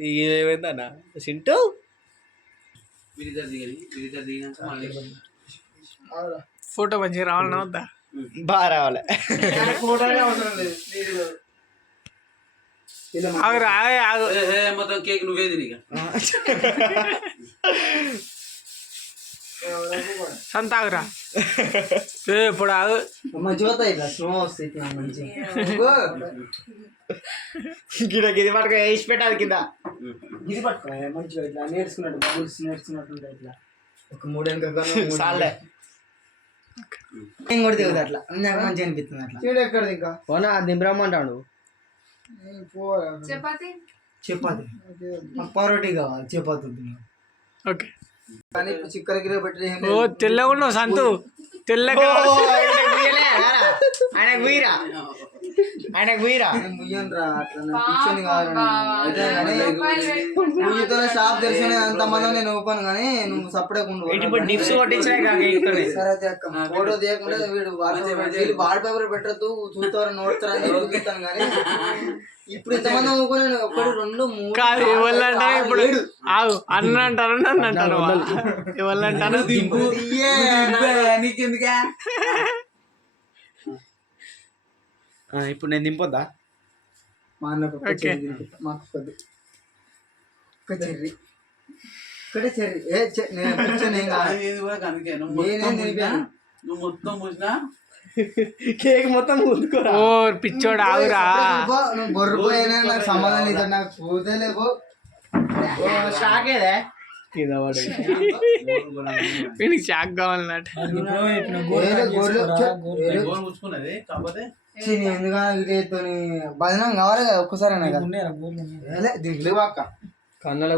ఏమైందన్నా చింటూ ఫోటో మంచిగా రావాలన్నా వద్దా? బాగా రావాలి. మొత్తం కేక్ నువ్వే తిని సంత ఆగురా. ఇప్పుడు ఆగు. గిడ గిది పట్టుకో వేసి పెట్టాలి కింద. ఇది పట్టుకో మంచిగా ఇట్లా నేర్చుకున్నట్టు బబుల్స్ నేర్చుకున్నట్టు ఇట్లా ఒక మూడు సార్లే నేను కూడా దిగుతా అట్లా నాకు మంచిగా అనిపిస్తుంది అట్లా. చూడు ఎక్కడ ఇంకా పోనా దింపరమ్మంటాడు. చపాతి చపాతి పరోటీ కావాలి చపాతి. ఓకే కానీ చిక్కర గిర పెట్టి ఓ తెల్లగా ఉన్నావు సంతు. తెల్లగా ఆయనకు వీరా ఆయనకు వీరా ముయ్యనరా అట్లా పిచ్చని కాదు. షాప్ తెలిసిన అంత మంది నేను ఓపెన్ కానీ నువ్వు సపరేట్ డిప్స్ కొట్టించినా సరే అక్క ఫోటో తీయకుండా వీడు వాల్ పేపర్ పెట్టద్దు చూస్తారు నోడతారని చూపిస్తాను కానీ ఇప్పుడు ఇంతమంది ఊరుకోలేను. ఒకటి రెండు మూడు కాదు ఎవరంటే ఇప్పుడు ఆగు అన్న అంటారు నన్ను అంటారు ఎవరంటారు. నీకెందుకా ఇప్పుడు నేను దింపొద్దా? మా అన్నకు మాకు చెర్రీ ఇక్కడ చెర్రీ నువ్వు మొత్తం పూసినా కేక్ మొత్తం ముందుకోరా. ఓ పిచ్చోడు ఆగురా. నువ్వు బొర్రపోయినా నాకు సమాధానం ఇద్దాం. నాకు పోతేలేపో షాకేదే వీనికి షాక్ కావాలన్నట్టు. ఎందుకని భజనం కావాలి కదా ఒక్కసారి దీనికి లేవు అక్క కన్నడ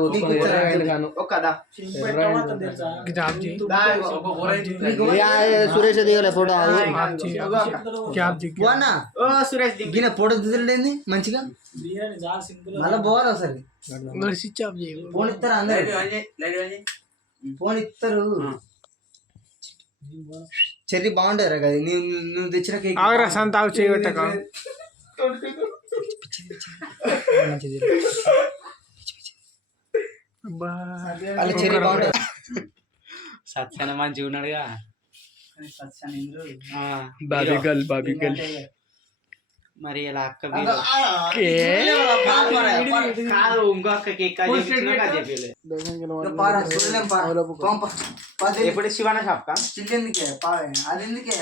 సురేష్ దిగలే ఫోటో. సురేష్ దిగిన ఫోటో దిగలేంది మంచిగా మళ్ళీ పోవాలి ఒకసారి. ఫోన్ ఇస్తారు అందరు ఫోన్ ఇస్తారు. చెర్రీ బాగుంటారా కదా నువ్వు తెచ్చిన కేక్. ఆగురా సంత ఆగు చేయబెట్టక. చెర్రీ బాగుంటుంది. సత్యన మంచిగా ఉన్నాడుగా. బాబిగల్ మరి ఇలా అక్క కాదు ఇంకో అక్క కేక్ ఎప్పుడు శివన్న షాప్ కా చిల్లెందుకే అది ఎందుకే